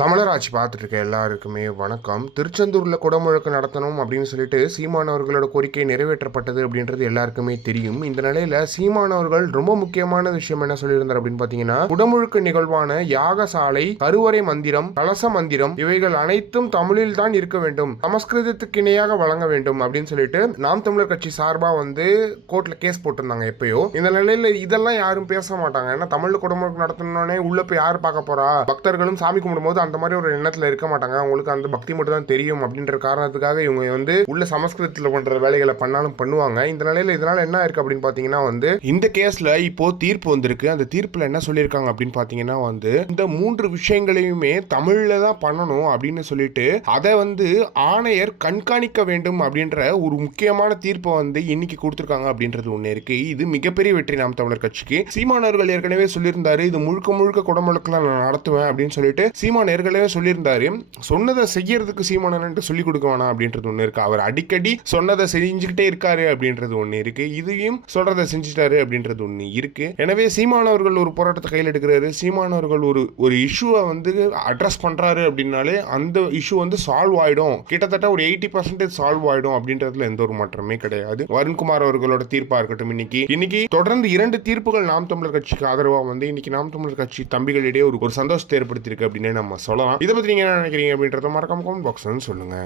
தமிழர் ஆட்சி பார்த்துட்டு இருக்க எல்லாருக்குமே வணக்கம். திருச்செந்தூரில் குடமுழுக்கு நடத்தணும் அப்படின்னு சொல்லிட்டு சீமானவர்களோட கோரிக்கை நிறைவேற்றப்பட்டது அப்படின்றது எல்லாருக்குமே தெரியும். இந்த நிலையில சீமானவர்கள் ரொம்ப முக்கியமான விஷயம் என்ன சொல்லியிருந்தார் அப்படின்னு பாத்தீங்கன்னா குடமுழுக்கு நிகழ்வான யாகசாலை கருவறை மந்திரம் கலச மந்திரம் இவைகள் அனைத்தும் தமிழில் தான் இருக்க வேண்டும். சமஸ்கிருதத்துக்கு இணையாக வழங்க வேண்டும் அப்படின்னு சொல்லிட்டு நாம் தமிழர் கட்சி சார்பா வந்து கோர்ட்ல கேஸ் போட்டிருந்தாங்க எப்பயோ. இந்த நிலையில இதெல்லாம் யாரும் பேச மாட்டாங்க. ஏன்னா தமிழ் குடமுழுக்கு நடத்தணும்னே உள்ள போய் யார் பார்க்க போறா? பக்தர்களும் சாமி கும்பிடும்போது அந்த மாதிரி ஒரு எண்ணத்துல இருக்க மாட்டாங்க. அவங்களுக்கு அந்த பக்தி மட்டும் தான் தெரியும் அப்படின்ற காரணத்துக்காக இவங்க வந்து உள்ள சமஸ்கிருதத்துல பண்ற வேலைகளை பண்ணாலும் பண்ணுவாங்க. இந்த நிலையில இதனால என்ன இருக்கு அப்படின்னு பாத்தீங்கன்னா வந்து இந்த கேஸ்ல இப்போ தீர்ப்பு வந்திருக்கு. அந்த தீர்ப்புல என்ன சொல்லியிருக்காங்க அப்படின்னு பாத்தீங்கன்னா வந்து இந்த மூன்று விஷயங்களையுமே தமிழ்ல தான் பண்ணணும் அப்படின்னு சொல்லிட்டு அதை வந்து ஆணையர் கண்காணிக்க வேண்டும் அப்படின்ற ஒரு முக்கியமான தீர்ப்பை வந்து இன்னைக்கு கொடுத்துருக்காங்க அப்படின்றது ஒண்ணு இருக்கு. இது மிகப்பெரிய வெற்றி நாம் தமிழர் கட்சிக்கு. சீமானவர்கள் ஏற்கனவே சொல்லியிருந்தாரு இது முழுக்க முழுக்க குடமுழுக்கெல்லாம் நான் நடத்துவேன் அப்படின்னு சொல்லிட்டு சீமான ஏற்கனவே சொல்லியிருந்தாரு சொன்னதை செய்யறதுக்கு சீமானன்ட்டு சொல்லி கொடுக்க வேணாம் அப்படின்றது ஒன்று இருக்கு. அவர் அடிக்கடி சொன்னதை செஞ்சுக்கிட்டே இருக்காரு அப்படின்றது ஒன்று இருக்கு. இதையும் சொல்றதை செஞ்சுட்டாரு அப்படின்றது ஒன்று இருக்கு. எனவே சீமானவர்கள் ஒரு போராட்டத்தை கையில் எடுக்கிறாரு. சீமானவர்கள் ஒரு ஒரு இஷ்யூவை வந்து அட்ரஸ் பண்றாரு அப்படின்னாலே அந்த இஷ்யூ வந்து சால்வ் ஆயிடும். கிட்டத்தட்ட ஒரு எயிட்டி பர்சன்டேஜ் சால்வ் ஆயிடும் அப்படின்றதுல எந்த ஒரு மாற்றமே கிடையாது. வருண்குமார் அவர்களோட தீர்ப்பா இருக்கட்டும் இன்னைக்கு இன்னைக்கு தொடர்ந்து இரண்டு தீர்ப்புகள் நாம் தமிழர் கட்சிக்கு ஆதரவாக வந்து இன்னைக்கு நாம் தமிழர் கட்சி தம்பிகளிடையே ஒரு ஒரு சந்தோஷத்தை ஏற்படுத்தியிருக்கு அப்படின்னு நம்ம சொல்லலாம். இதை பற்றி நீங்க என்ன நினைக்கிறீங்க அப்படின்றத மறக்காம கமெண்ட் பாக்ஸ் சொல்லுங்க.